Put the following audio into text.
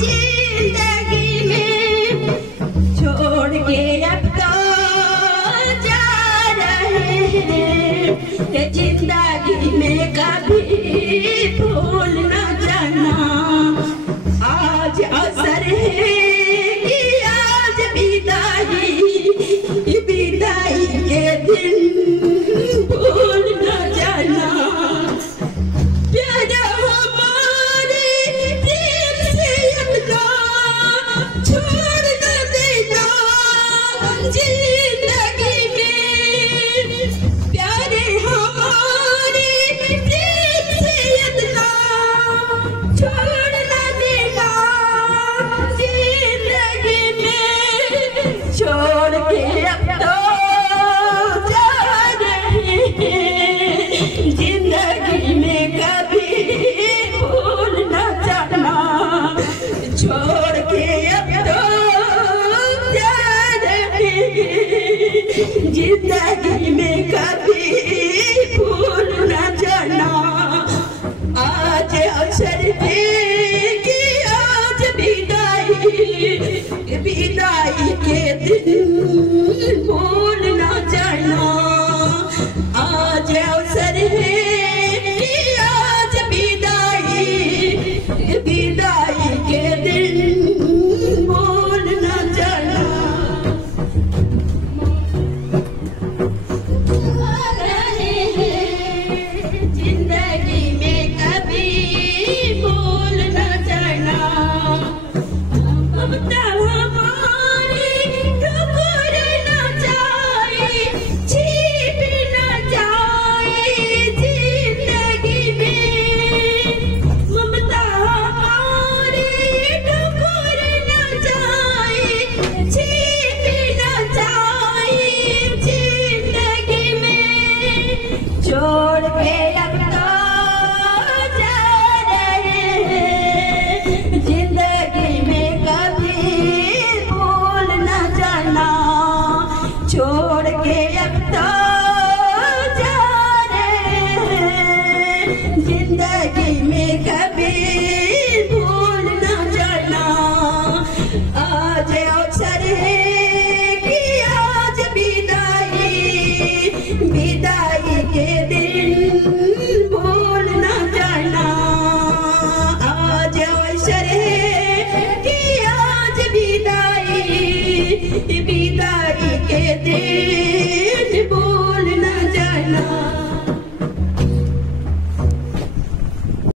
जिंदगी में छोड़ के अब तो जा रहे हैं कि जिंदगी में कभी भूल न जाना। आज असर है कि आज विदाई के दिन भूल न जाना। प्यारा हमारे दिल से अपना छोड़ न देना जिंदगी में। प्यारे हमारे दिल से अपना छोड़ न देना जिंदगी में। छोड़ के अब तो जिंदगी में कभी भूल न जाना।